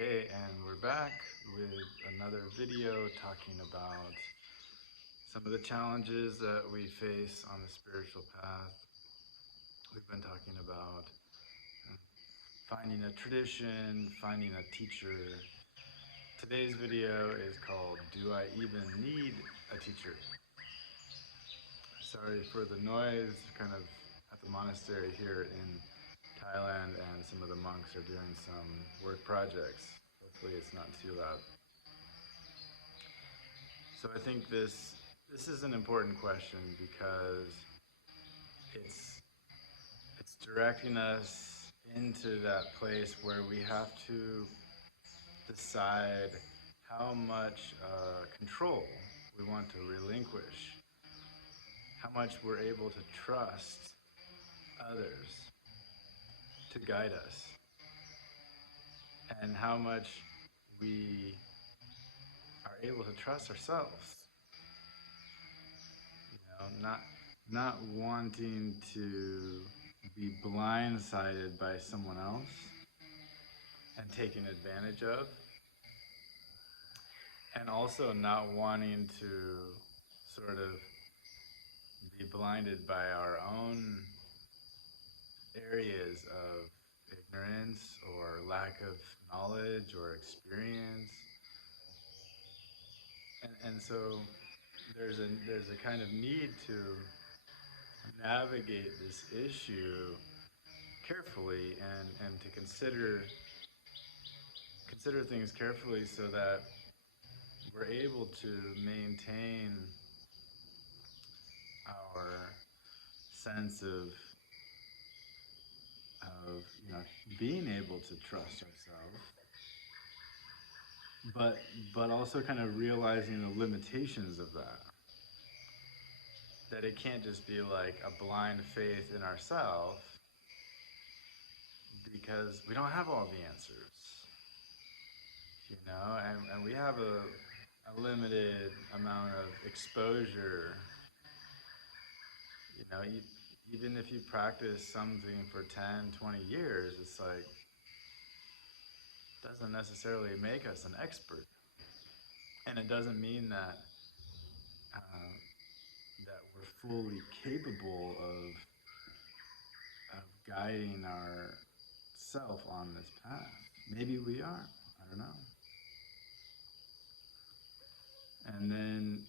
Okay, and we're back with another video talking about some of the challenges that we face on the spiritual path. We've been talking about finding a tradition, finding a teacher. Today's video is called Do I Even Need a Teacher? Sorry for the noise, kind of at the monastery here in Thailand, and some of the monks are doing some work projects. Hopefully it's not too loud. So I think this is an important question because it's it's directing us into that place where we have to decide how much control we want to relinquish, how much we're able to trust others to guide us, and how much we are able to trust ourselves. Not wanting to be blindsided by someone else and taken advantage of, and also not wanting to sort of be blinded by our own areas of ignorance or lack of knowledge or experience. And so there's a kind of need to navigate this issue carefully and to consider things carefully so that we're able to maintain our sense of being able to trust ourselves, but also kind of realizing the limitations of that it can't just be like a blind faith in ourselves because we don't have all the answers, and we have a limited amount of exposure. Even if you practice something for 10, 20 years, it's like, doesn't necessarily make us an expert. And it doesn't mean that we're fully capable of guiding ourself on this path. Maybe we are. I don't know. And then,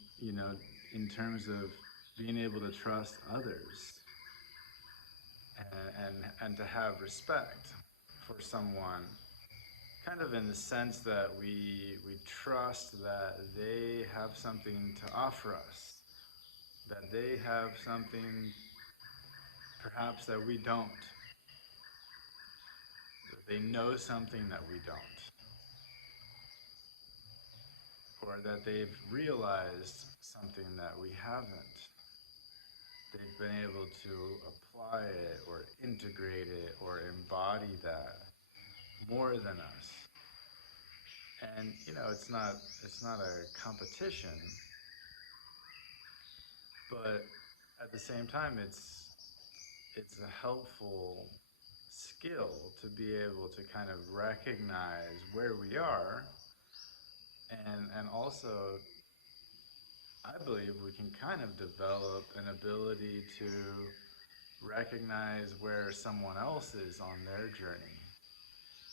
in terms of being able to trust others and to have respect for someone, kind of in the sense that we trust that they have something to offer us, that they have something perhaps that we don't, that they know something that we don't, or that they've realized something that we haven't. They've been able to apply it or integrate it or embody that more than us. And it's not a competition, but at the same time it's a helpful skill to be able to kind of recognize where we are, and also I believe we can kind of develop an ability to recognize where someone else is on their journey.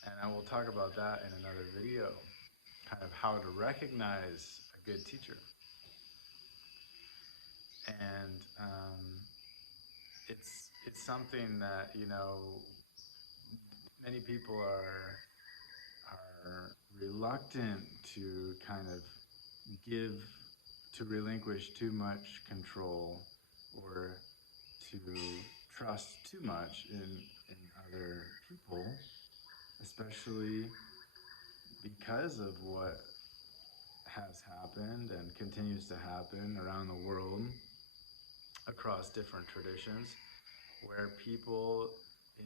And I will talk about that in another video, kind of how to recognize a good teacher. And it's something that many people are reluctant to kind of give to relinquish too much control or to trust too much in other people, especially because of what has happened and continues to happen around the world across different traditions, where people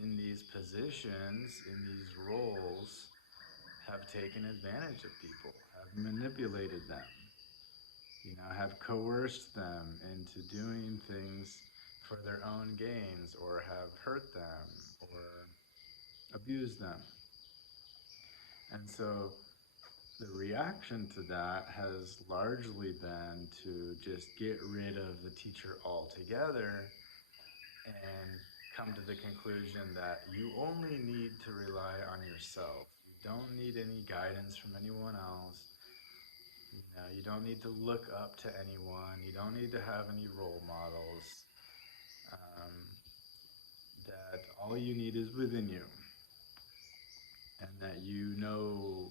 in these positions, in these roles, have taken advantage of people, have manipulated them, have coerced them into doing things for their own gains, or have hurt them or abused them. And so the reaction to that has largely been to just get rid of the teacher altogether and come to the conclusion that you only need to rely on yourself. You don't need any guidance from anyone else. You know, you don't need to look up to anyone. You don't need to have any role models. Um, that all you need is within you, and that you know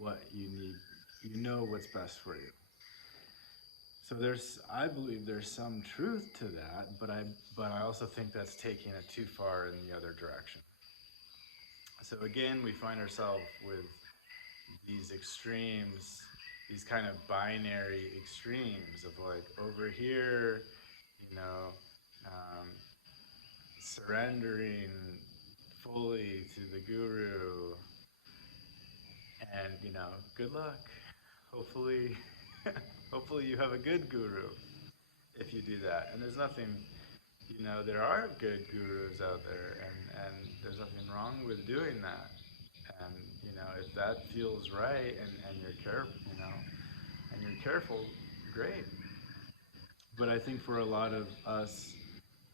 what you need. You know what's best for you. So I believe there's some truth to that, but I also think that's taking it too far in the other direction. So again, we find ourselves with these extremes, these kind of binary extremes of like over here, you know, um, surrendering fully to the guru, and good luck. Hopefully, hopefully you have a good guru if you do that. And there's nothing, there are good gurus out there, and there's nothing wrong with doing that. And if that feels right, and you're careful, and you're careful, great. But I think for a lot of us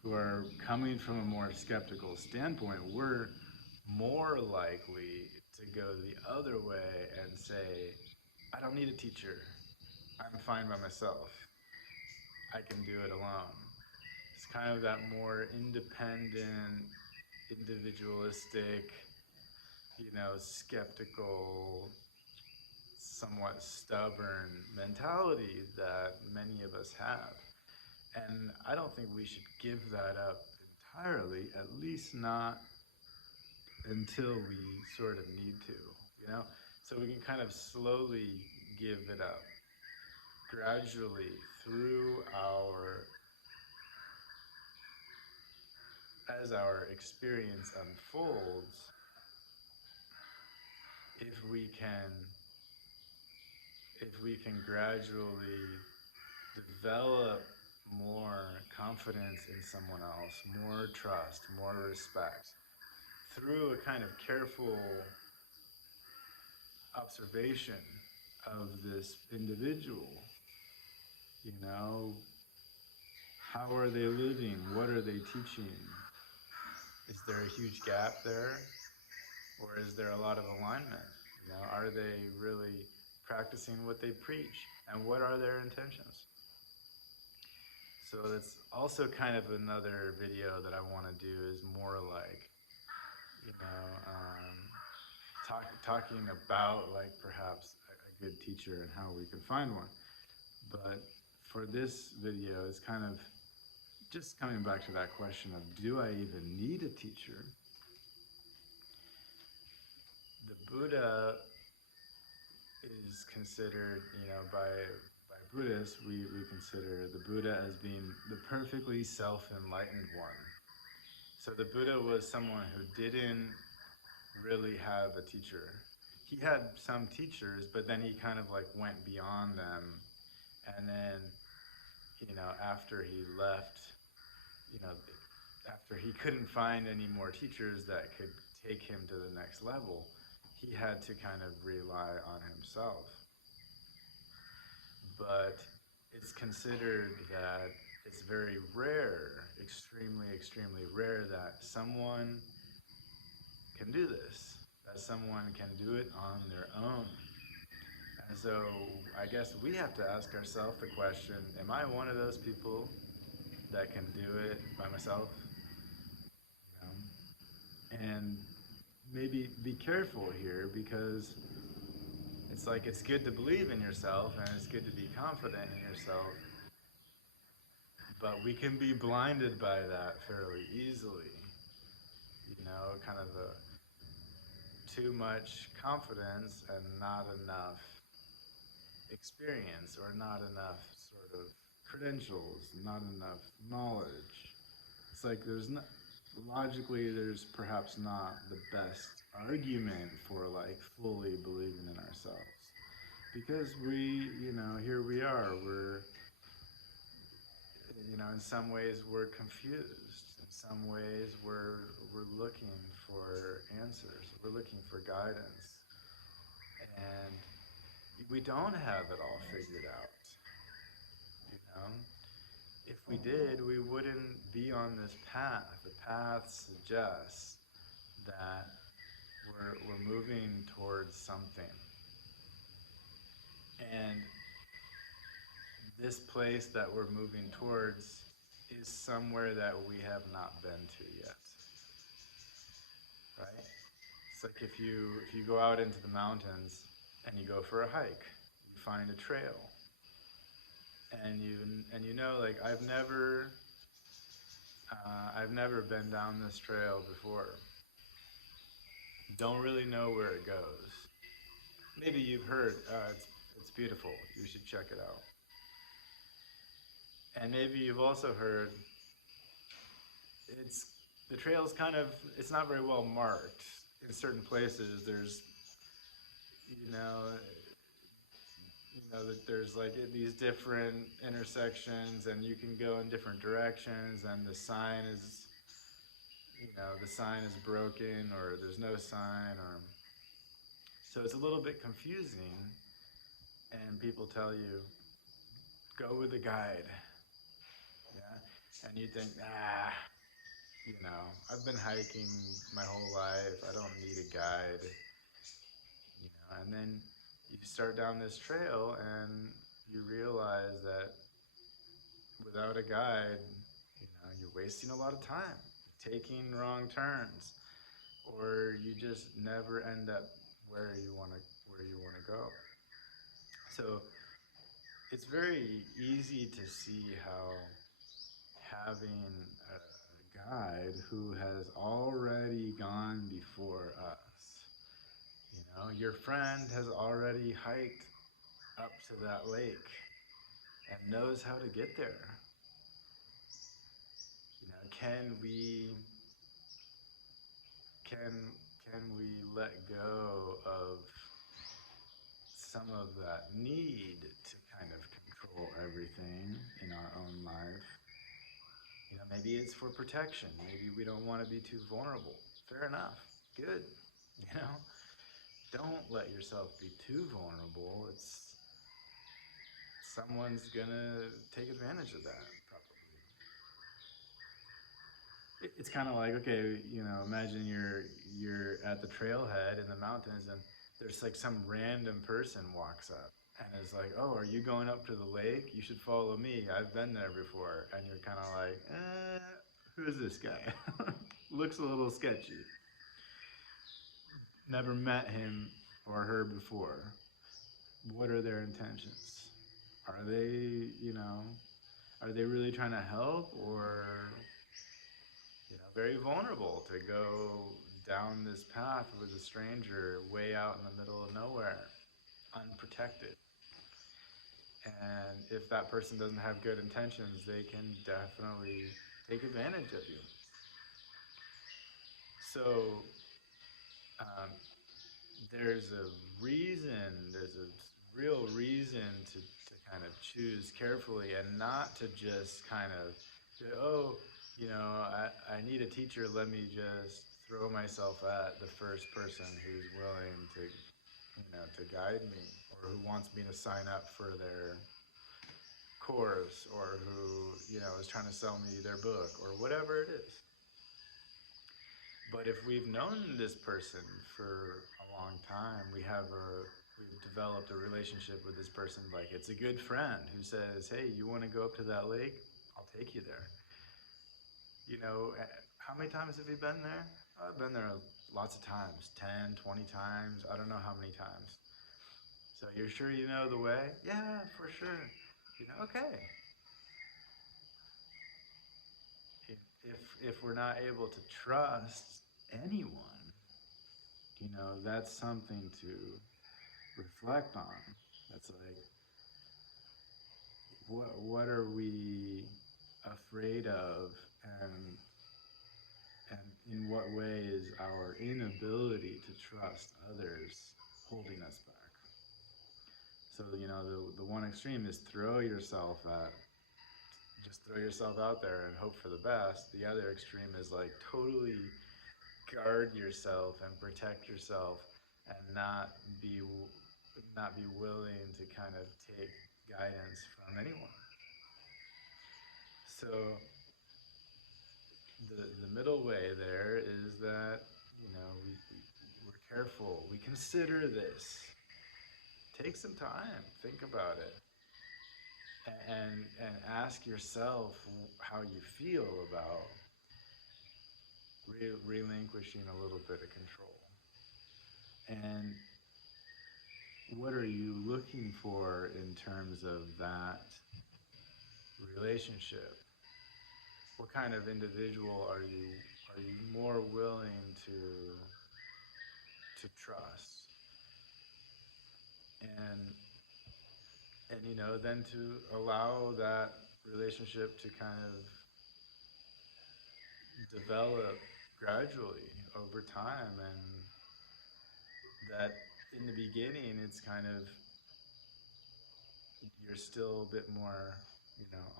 who are coming from a more skeptical standpoint, we're more likely to go the other way and say, I don't need a teacher. I'm fine by myself. I can do it alone. It's kind of that more independent, individualistic, skeptical, somewhat stubborn mentality that many of us have. And I don't think we should give that up entirely, at least not until we sort of need to. So we can kind of slowly give it up gradually through as our experience unfolds. If we can gradually develop more confidence in someone else, more trust, more respect, through a kind of careful observation of this individual. How are they living? What are they teaching? Is there a huge gap there? Or is there a lot of alignment? Are they really practicing what they preach? And what are their intentions? So that's also kind of another video that I want to do, is more like, talking about like perhaps a good teacher and how we could find one. But for this video, it's kind of just coming back to that question of, do I even need a teacher? The Buddha is considered, by Buddhists, we consider the Buddha as being the perfectly self-enlightened one. So the Buddha was someone who didn't really have a teacher. He had some teachers, but then he kind of like went beyond them. And then, after he left, after he couldn't find any more teachers that could take him to the next level, he had to kind of rely on himself. But it's considered that it's very rare, extremely, extremely rare, that someone can do this, that someone can do it on their own. And so I guess we have to ask ourselves the question, am I one of those people that can do it by myself? And maybe be careful here, because it's good to believe in yourself and it's good to be confident in yourself, but we can be blinded by that fairly easily. Kind of too much confidence and not enough experience, or not enough sort of credentials, not enough knowledge. It's like logically there's perhaps not the best argument for like fully believing in ourselves, because here we are, we're in some ways we're confused, in some ways we're looking for answers, we're looking for guidance, And we don't have it all figured out, you know? If we did, we wouldn't be on this path. The path suggests that we're moving towards something. And this place that we're moving towards is somewhere that we have not been to yet, right? It's like if you go out into the mountains and you go for a hike, you find a trail, and you know, like I've never been down this trail before. Don't really know where it goes. Maybe you've heard it's beautiful. You should check it out. And maybe you've also heard it's the trail's kind of it's not very well marked. In certain places, there's you know that there's like these different intersections, and you can go in different directions, and the sign is broken, or there's no sign, or so it's a little bit confusing. And people tell you go with a guide, yeah, and you think I've been hiking my whole life. I don't need a guide, and then you start down this trail and you realize that without a guide, you're wasting a lot of time, taking wrong turns, or you just never end up where you want to go. So it's very easy to see how having a guide who has already gone before us, your friend has already hiked up to that lake and knows how to get there. Can we let go of some of that need to kind of control everything in our own life? Maybe it's for protection. Maybe we don't want to be too vulnerable. Fair enough. Good. You know, don't let yourself be too vulnerable. Someone's gonna take advantage of that, probably. It's kind of like, okay, imagine you're at the trailhead in the mountains, and there's like some random person walks up and is like, "Oh, are you going up to the lake? You should follow me. I've been there before." And you're kind of like, "Who is this guy? Looks a little sketchy. Never met him or her before. What are their intentions? Are they, are they really trying to help, or very vulnerable to go down this path with a stranger way out in the middle of nowhere, unprotected?" And if that person doesn't have good intentions, they can definitely take advantage of you. So um, there's a real reason to kind of choose carefully, and not to just kind of say, "Oh, I need a teacher. Let me just throw myself at the first person who's willing to guide me, or who wants me to sign up for their course, or who, is trying to sell me their book, or whatever it is." But if we've known this person for a long time, we've developed a relationship with this person, like it's a good friend who says, "Hey, you want to go up to that lake? I'll take you there." How many times have you been there? I've been there lots of times, 10, 20 times. I don't know how many times. So you're sure you know the way? Yeah, for sure. Okay. If we're not able to trust anyone, that's something to reflect on. That's like, what are we afraid of, and and in what way is our inability to trust others holding us back? So the one extreme is just throw yourself out there and hope for the best. The other extreme is like totally guard yourself and protect yourself and not be willing to kind of take guidance from anyone. So the middle way there is that, we're careful. We consider this. Take some time, think about it, and ask yourself how you feel about relinquishing a little bit of control. And what are you looking for in terms of that relationship? What kind of individual are you more willing to trust? And then to allow that relationship to kind of develop gradually over time, and that in the beginning it's kind of, you're still a bit more,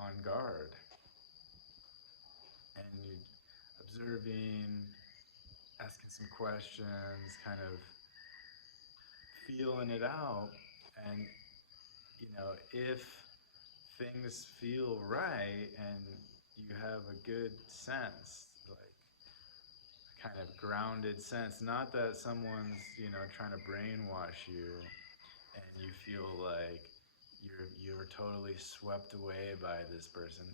on guard, and you observing, asking some questions, kind of feeling it out. And if things feel right and you have a good sense, like kind of grounded sense, not that someone's, trying to brainwash you and you feel like you're totally swept away by this person.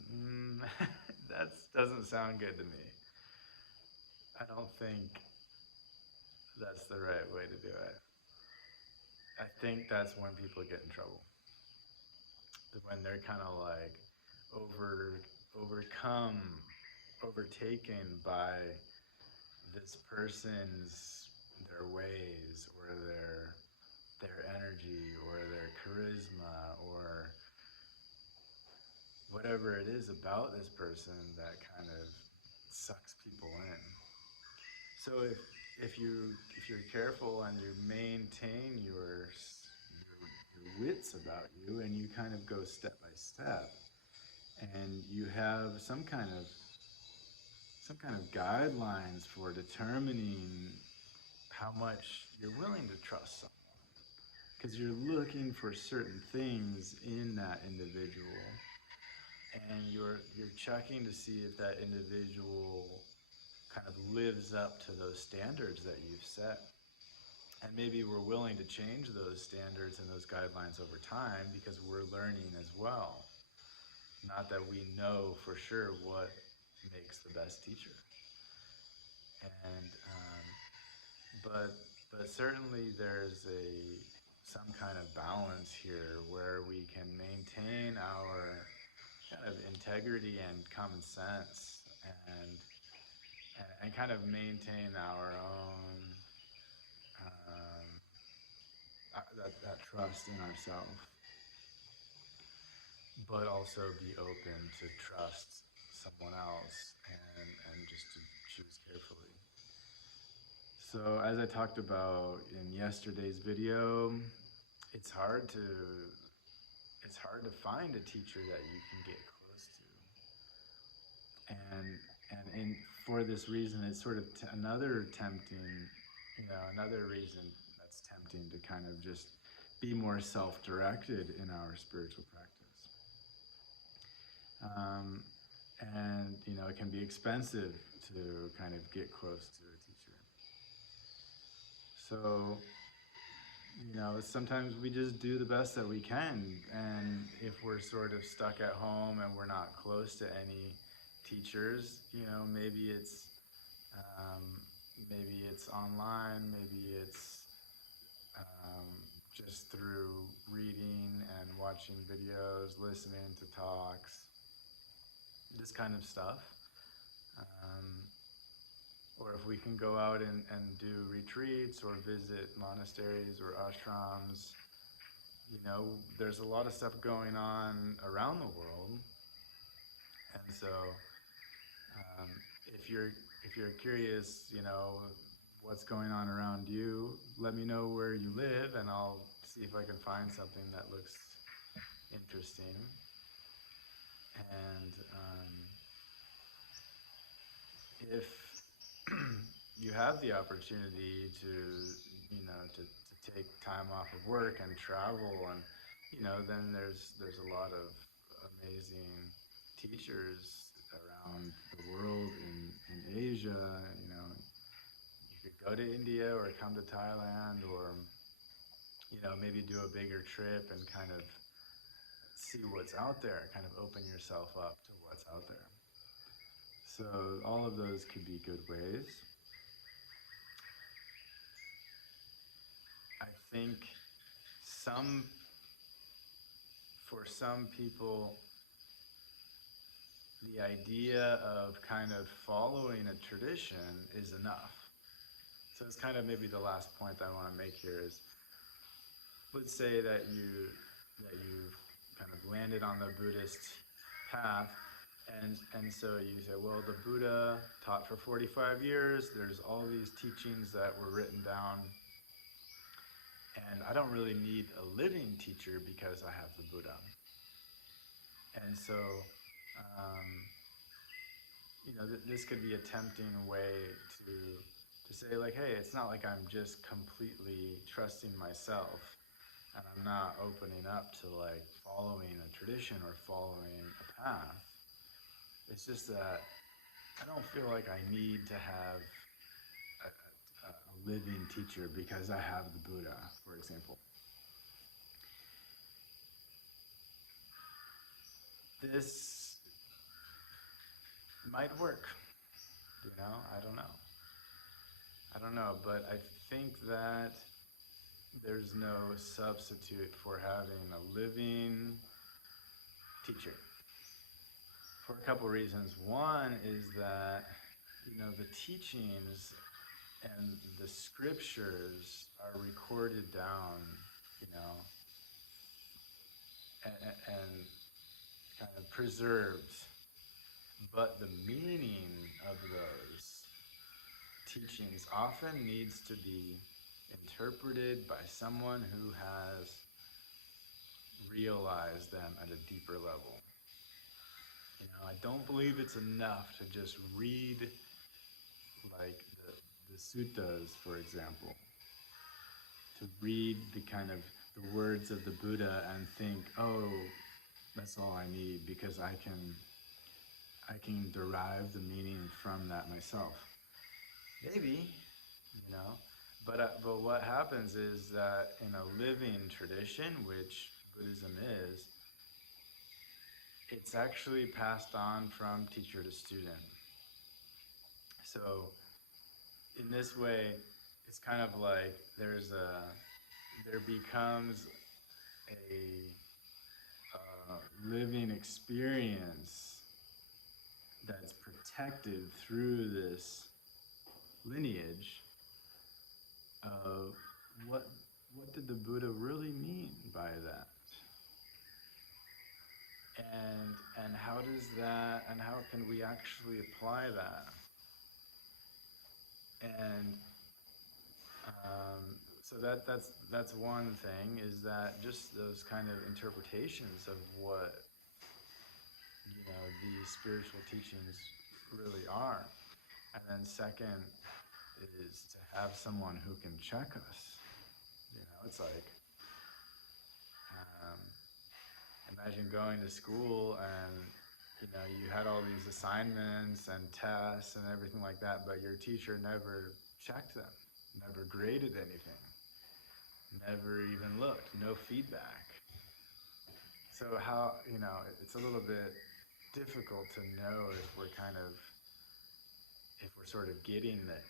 That doesn't sound good to me. I don't think that's the right way to do it. I think that's when people get in trouble. When they're kind of like overcome, overtaken by this person's, their ways, or their energy, or their charisma, or whatever it is about this person that kind of sucks people in. So if you're careful and you maintain your wits about you, and you kind of go step by step, and you have some kind of guidelines for determining how much you're willing to trust someone, because you're looking for certain things in that individual, and you're checking to see if that individual kind of lives up to those standards that you've set. And maybe we're willing to change those standards and those guidelines over time because we're learning as well. Not that we know for sure what makes the best teacher. And but certainly there's some kind of balance here where we can maintain our kind of integrity and common sense, and kind of maintain our own that trust in ourselves, but also be open to trust someone else, and just to choose carefully. So as I talked about in yesterday's video, it's hard to it's hard to find a teacher that you can get close to. And for this reason, it's sort of another tempting, another reason that's tempting to kind of just be more self-directed in our spiritual practice. And it can be expensive to kind of get close to a teacher. So sometimes we just do the best that we can, and if we're sort of stuck at home and we're not close to any teachers, maybe it's online, maybe it's just through reading and watching videos, listening to talks, this kind of stuff. Or if we can go out and do retreats or visit monasteries or ashrams, there's a lot of stuff going on around the world. And so if you're curious, what's going on around you, let me know where you live, and I'll see if I can find something that looks interesting. And if you have the opportunity to time off of work and travel, and then there's a lot of amazing teachers around the world in Asia. You could go to India or come to Thailand, or maybe do a bigger trip and kind of see what's out there, kind of open yourself up to what's out there. So all of those could be good ways. I think for some people, the idea of kind of following a tradition is enough. So it's kind of maybe the last point that I want to make here is, let's say that you've kind of landed on the Buddhist path, and so you say, well, the Buddha taught for 45 years, there's all these teachings that were written down, and I don't really need a living teacher because I have the Buddha. And so, this could be a tempting way to say, like, hey, it's not like I'm just completely trusting myself and I'm not opening up to like following a tradition or following a path. It's just that I don't feel like I need to have a living teacher because I have the Buddha, for example. This might work, I don't know, but I think that there's no substitute for having a living teacher. For a couple reasons. One is that, the teachings and the scriptures are recorded down, and kind of preserved. But the meaning of those teachings often needs to be interpreted by someone who has realized them at a deeper level. I don't believe it's enough to just read like the suttas, for example, to read the kind of the words of the Buddha and think, oh, that's all I need because I can derive the meaning from that myself. Maybe, but what happens is that in a living tradition, which Buddhism is, it's actually passed on from teacher to student. So in this way, it's kind of like there becomes a living experience that's protected through this lineage of what did the Buddha really mean by that? And how does that, and how can we actually apply that? And so that's one thing, is that just those kind of interpretations of what these spiritual teachings really are. And then second is to have someone who can check us. It's like, imagine going to school and you had all these assignments and tests and everything like that, but your teacher never checked them, never graded anything, never even looked, no feedback. So how, it's a little bit difficult to know if we're sort of getting it,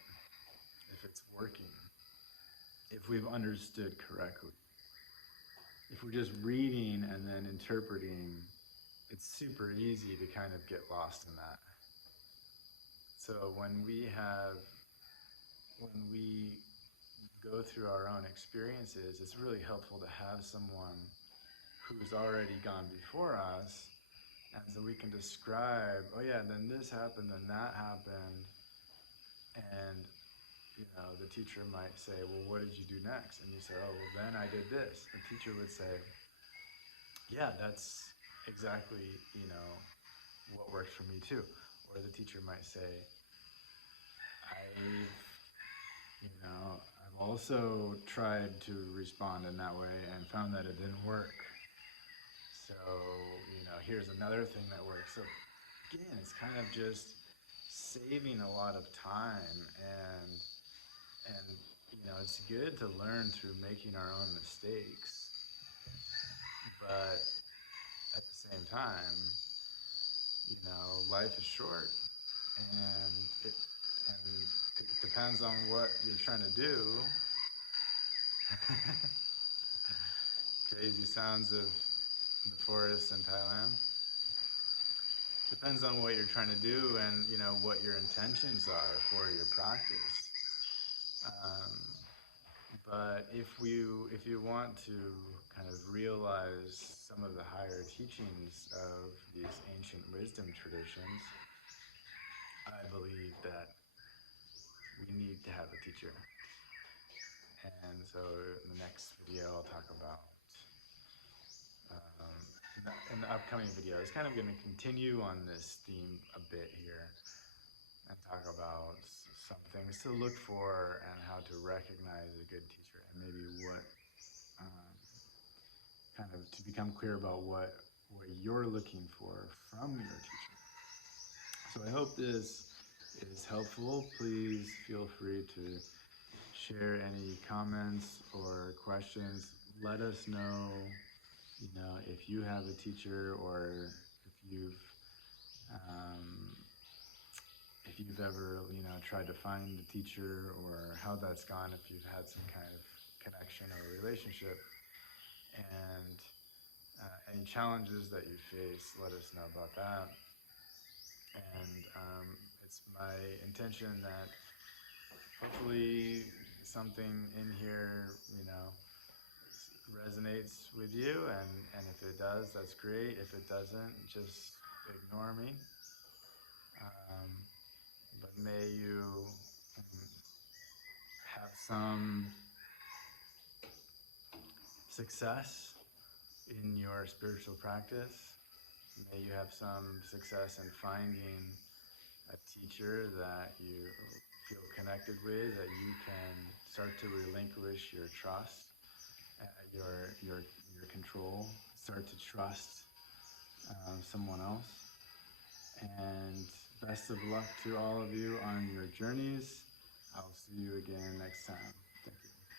if it's working, if we've understood correctly. If we're just reading and then interpreting, it's super easy to kind of get lost in that. So when we go through our own experiences, it's really helpful to have someone who's already gone before us, and so we can describe, oh yeah, then this happened, then that happened, and the teacher might say, well, what did you do next? And you say, oh, well, then I did this. The teacher would say, yeah, that's exactly, what worked for me too. Or the teacher might say, I'm I've also tried to respond in that way and found that it didn't work. So, here's another thing that works. So, again, it's kind of just saving a lot of time and it's good to learn through making our own mistakes, but at the same time, life is short and it and it depends on what you're trying to do. Crazy sounds of the forest in Thailand. Depends on what you're trying to do and what your intentions are for your practice. Um, but if you want to kind of realize some of the higher teachings of these ancient wisdom traditions, I believe that we need to have a teacher. And so in the next video, I'll talk about in the upcoming video, it's kind of going to continue on this theme a bit here and talk about some things to look for and how to recognize a good teacher and maybe what kind of to become clear about what you're looking for from your teacher. So I hope this is helpful. Please feel free to share any comments or questions. Let us know, if you have a teacher or if you've um, if you've ever, tried to find a teacher or how that's gone, if you've had some kind of connection or relationship, and any challenges that you face, let us know about that. And it's my intention that hopefully something in here, resonates with you, and if it does, that's great. If it doesn't, just ignore me. Um, but may you have some success in your spiritual practice. May you have some success in finding a teacher that you feel connected with, that you can start to relinquish your trust, your control, start to trust someone else. And best of luck to all of you on your journeys. I'll see you again next time.